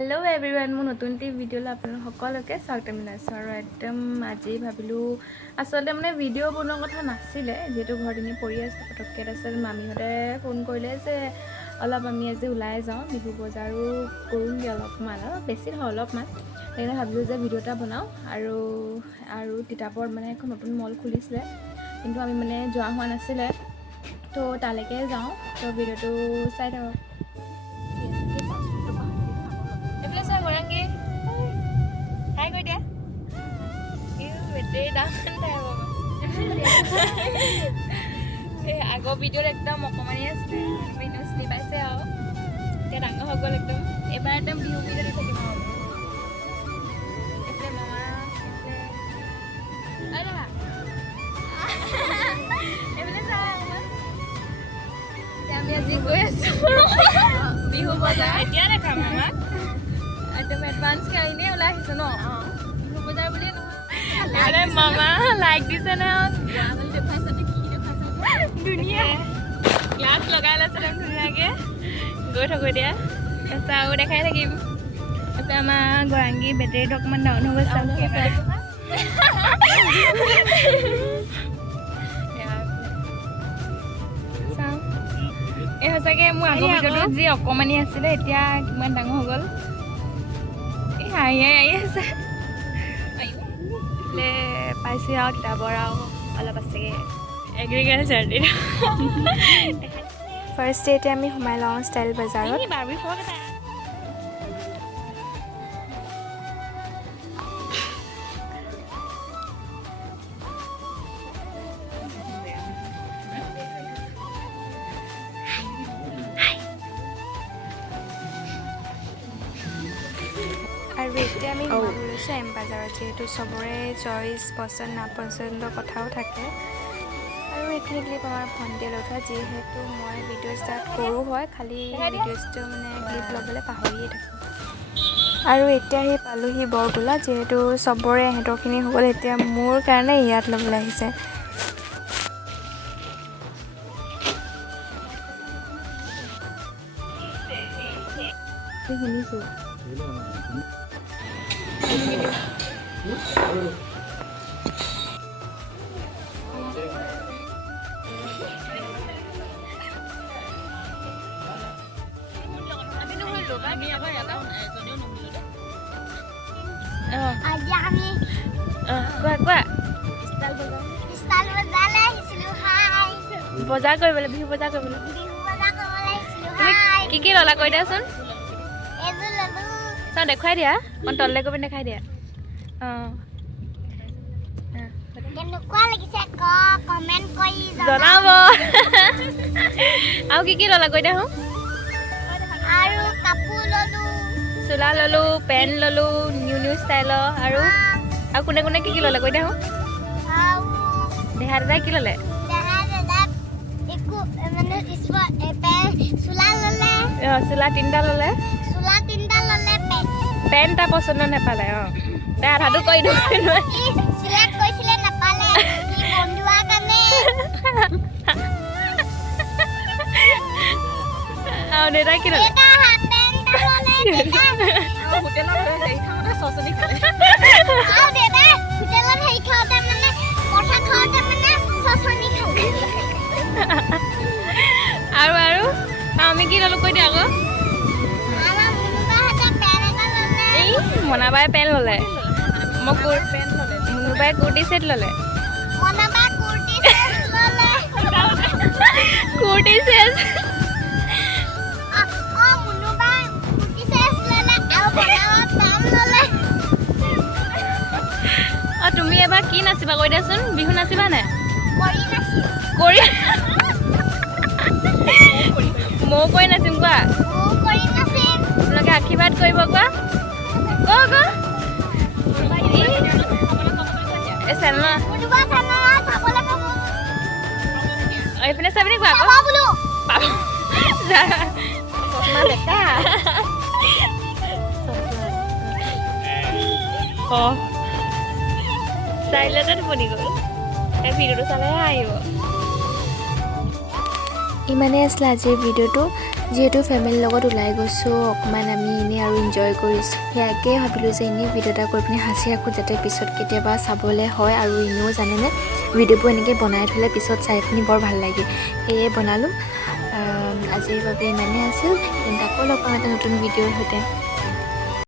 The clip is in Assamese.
Hello everyone, মোৰ নতুন ভিডিঅ'লৈ আপোনালোক সকলোকে স্বাগতম জনাইছোঁ আৰু একদম আজি ভাবিলোঁ আচলতে মানে ভিডিঅ' বনোৱাৰ কথা নাছিলে যেহেতু ঘৰত এনে পৰি আছে পটককৈ তাৰপিছত মামীহঁতে ফোন কৰিলে যে অলপ আমি আজি ওলাই যাওঁ বিহু বজাৰো কৰোঁগৈ অলপমান আৰু বেছি নহয় অলপমান সেইকাৰণে ভাবিলোঁ যে ভিডিঅ' এটা বনাওঁ আৰু তিতাবৰত মানে এখন নতুন মল খুলিছিলে কিন্তু আমি মানে যোৱা হোৱা নাছিলে তো তালৈকে যাওঁ তো ভিডিঅ'টো চাই থাকক Morangi. Hai kau dia. Iu bete dangan dah bawa. Aku video ekdom mokomani ase. Video slip ase ao. Dia dangga hogol ekdom. Ebar ekdom bihu video di thaki mau. Eple mama. Ada. Eple sama. Kami aji koi asu. Bihu bazar. Dia ada kamera. एकदम एडवांस के आइने वाला है सुनो बिहु बजार बोलिए ना अरे मामा लाइक दिसे ना दुनिया क्लास लगाइला सदम दुनिया के गई थको दिया ऐसा और देखाई থাকিম এপে আমা গৰাঙ্গী বেটাৰী ডকমান ডাউন হৈ গৈছে এই হসাকে মু আগৰ ভিডিঅ'টো যি অকমানি আছিলে এতিয়া কিমান ডাঙৰ হৈ গ'ল Ayah saya, le pasti aku kita borau, ala pasti agriculture ni. First day kami humai long style bazar. Ini baru phone kita. আৰু এতিয়া আমি ভাবিছোঁ এম বাজাৰত যিহেতু চবৰে চইচ পচন্দ নাপচন্দৰ কথাও থাকে আৰু এইখিনি ক্লিপ আমাৰ ভণ্টিয়ে লৈ থোৱা যিহেতু মই ভিডিঅ' ষ্টাৰ্ট কৰোঁ হয় খালি ভিডিঅ'টো মানে ক্লিপ ল'বলৈ পাহৰিয়ে থাকোঁ আৰু এতিয়া আহি পালোহি বৰগোলা যিহেতু চবৰে সিহঁতৰখিনি হৈ গ'ল এতিয়া মোৰ কাৰণে ইয়াত ল'বলৈ আহিছে শুনিছোঁ বজাৰ কৰিবলৈ বিহু বজাৰ কৰিবলৈ কি কি ললা কৈ দিয়াচোন চাওঁ দেখুৱাই দিয়া মই তললৈ গৈ পিনে দেখাই দিয়া জনাব আৰু কি ললা কৈ দিয়া হো চোলা ললো পেণ্ট ললো নিউ ষ্টাইলৰ আৰু কোনে কোনে কি ললে কৈ দিয়া হো দেহা দাদাই কি ললে চোলা তিনিটা ললে পেণ্ট এটা পচন্দ নাপালে তাই আধাটো কৈ দিওঁ আৰু দেউতাই কি ললে আৰু আমি কি ললো কৈ দিয়া আকৌ মনাবাই পেণ্ট ল'লে মই মুনুবাই কুৰ্তি ছেট ল'লে কুৰ্তি ছেট তুমি এবাৰ কি নাচিবা কৈ দিয়াচোন বিহু নাচিবা নাই কৰি ময়ো কৰি নাচিম কোৱা আপোনালোকে আশীৰ্বাদ কৰিব কোৱা এইপিনে চাবি কোৱা চাইলেটত টোপনি গ'ল তাই ভিডিঅ'টো চালেহে আহিব ইমানেই আছিলে আজিৰ ভিডিঅ'টো যিহেতু ফেমিলিৰ লগত ওলাই গৈছোঁ অকণমান আমি এনেই আৰু এনজয় কৰিছোঁ সেয়াকে ভাবিলোঁ যে এনেই ভিডিঅ' এটা কৰি পিনি সাঁচি ৰাখোঁ যাতে পিছত কেতিয়াবা চাবলৈ হয় আৰু এনেও জানেনে ভিডিঅ'বোৰ এনেকৈ বনাই থ'লে পিছত চাই পিনি বৰ ভাল লাগে সেয়ে বনালোঁ আজিৰ বাবে ইমানেই আছিল কিন্তু আকৌ লগ পাম এটা নতুন ভিডিঅ'ৰ সৈতে